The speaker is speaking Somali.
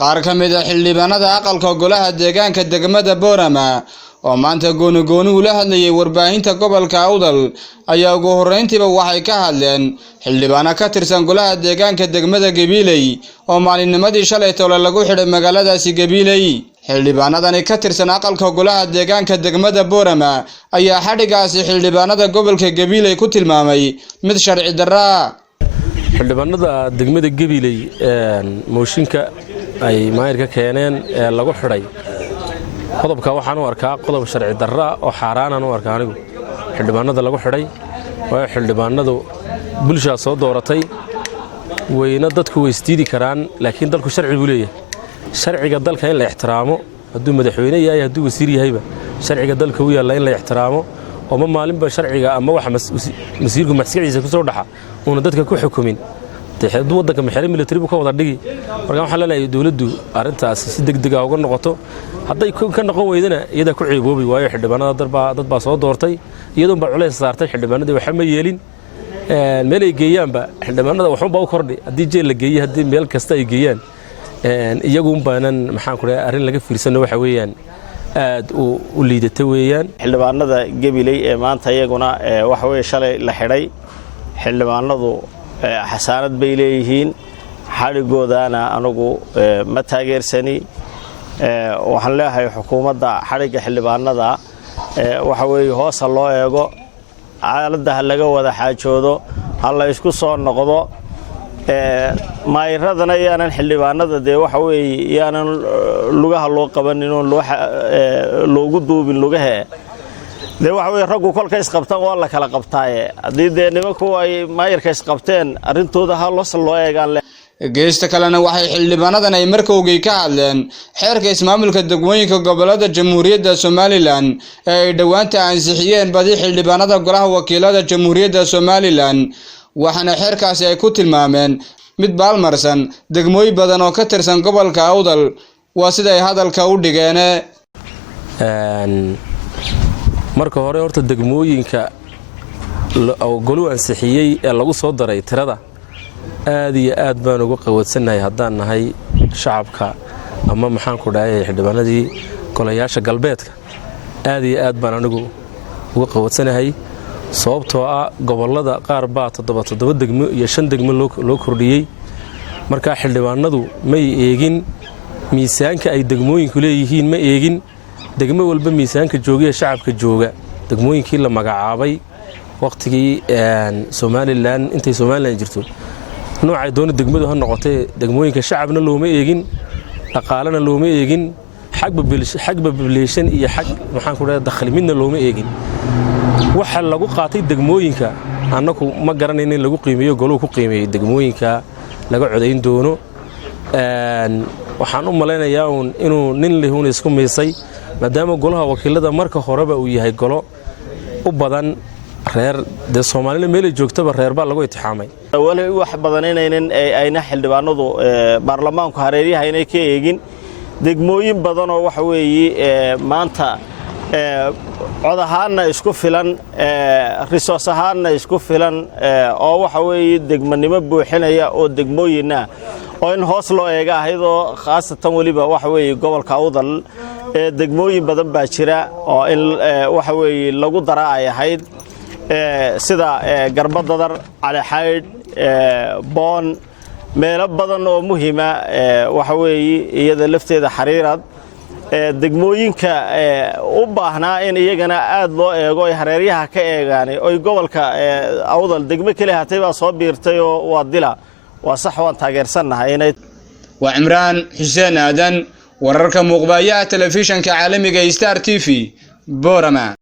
qaar ka mid ah xildhibaanada aqalka golaha deegaanka degmada Boorama oo maanta gooni ula hadlayay warbaahinta gobolka Awdal ayaa ugu horeyntiiba waxay ka hadleen xildhibaano ka tirsan golaha deegaanka degmada Gabiley oo maalinnimadii shalay tole lagu xidhay magaaladaasi Gabiley. xildhibaanadani ka tirsan aqalka golaha deegaanka degmada Boorama ayaa xadhigaasi xildhibaanada gobolka Gabiley ku tilmaamay mid sharci darro ah. xildhibaanada degmada Gabiley mooshinka ay maayirka keeneen lagu xidhay qodobka waxaan u arkaa qodob sharci darro oo xaraan ah u arkaa anigu. xildhibaanada lagu xidhay waa xildhibaanadu bulshada soo dooratay wayna dadku weydiidi karaan laakiin dalku sharci buu leeyahay. sharciga dalka in la ixtiraamo hadduu madaxweyne yahay hadduu wasiir yahayba sharciga dalka uu yaalla in la ixtiraamo oo ma maalinba sharciga ama wax masiirku maxkamadiisa ku soo dhaxa oo dadka ku xukumin hadduu waddanka maxkamad military ka wada dhigi. marka waxaan leenahay dawladdu arrintaas si degdeg ah uga noqoto hadday ka noqon weydana iyada ku ciiboobi waayo xildhibaanada dad baa soo doortay iyadoo ba culays saartay xildhibaanadii waxa ma yeelin meel ay geeyaanba xildhibaanada waxba u kordhi haddii jeel la geeyay haddii meel kasta ay geeyaan iyagu baanan maxaan ku leeyahay arrin laga fiirsano waxa weeyaan aad u liidata weeyaan. xildhibaanada Gabiley ee maanta iyaguna waxa weey shalay la xidhay xildhibaanadu xasaanad bay leeyihiin xarigoodana anagu ma taageersani waxaan leeyahay xukuumadda xariga xildhibaanada waxa weey hoos loo eego xaaladda laga wada xaajoodo hal isku soo noqdo maayiradana yaanan xildhibaanada waxa weey yaanan lugaha loo qabanin oo loogu duubin lugaha waxa weey raggu kolka isqabtaan waa la kala qabtaaye hadii nimanku ay maayirka isqabteen arintooda ha loo eegaan geesta kalena waxay xildhibaanadan ay markowgay ka hadleen xeerka ismaamulka degmooyinka gobolada Jamhuuriyadda Somaliland ee ay dhawaanta ansixiyeen badi xildhibaanada golaha wakiilada Jamhuuriyadda Somaliland waxaana xeerkaasi ay ku tilmaameen mid baalmarsan degmooyin badan oo ka tirsan gobolka Awdal waa sida ay hadalka u dhigeen. marka hore horta degmooyinka goluhu ansixiyay ee lagu soo daray tirada aad iyo aad baan uga qawadsanahay haddaan nahay shacabka ama maxaan ku dhahay xildhibaanadii golayaasha galbeedka aad iyo aad baan anigu uga qawadsanahay sababtoo ah gobolada qaar baa 7 degmo iyo 5 degmo loo kordhiyay. marka xildhibaanadu may eegin miisaanka ay degmooyinku leeyihiin ma eegin degmo walba miisaanka jooga shacabka jooga degmooyinkii la magacaabay waqtigii Somaliland intay Somaliland jirto noocay doona degmadu ha noqotay degmooyinka shacabna looma eegin dhaqaalana looma eegin xaq population iyo xaq maxaan ku dhahay dakhli midna looma eegin. waxa lagu qaatay degmooyinka annagu ma garanaynin lagu qiimeeyo goluhu ku qiimeeyay degmooyinka laga codayn doono. waxaan u maleynayaa inuu nin leeyahay isku meesay maadaama golaha wakiilada marka horeba uu yahay golo u badan reer Soomaaliland meel joogtaba reer baa lagu itixaamay wali wax badan inaynan ayna xildhibaanadu baarlamaanku hareeriyaha inay ka eegin degmooyin badan oo waxa weeye maanta codahaana isku filan resource ahaana isku filan oo waxa weeye degmanimo buuxinaya oo degmooyina oo in hoos loo eega ahaydoo khaasatan waliba waxa weeye gobolka Awdal degmooyin badan baa jira oo in waxa weeye lagu daraa ahayd sida Garbadadar Cali Xayd Boon meelo badan oo muhiima waxa weeye iyada lafteeda xariirad degmooyinka u baahnaa in iyagana aad loo eego ay hareeriyaha ka eegaan oo gobolka Awdal degmo kale hatay baa soo biirtay oo waa dila waa sax waan taageersanahay inay waa Imraan Xuseen Aadan wararka muuqbaaya telefishanka caalamiga Star TV Boorama.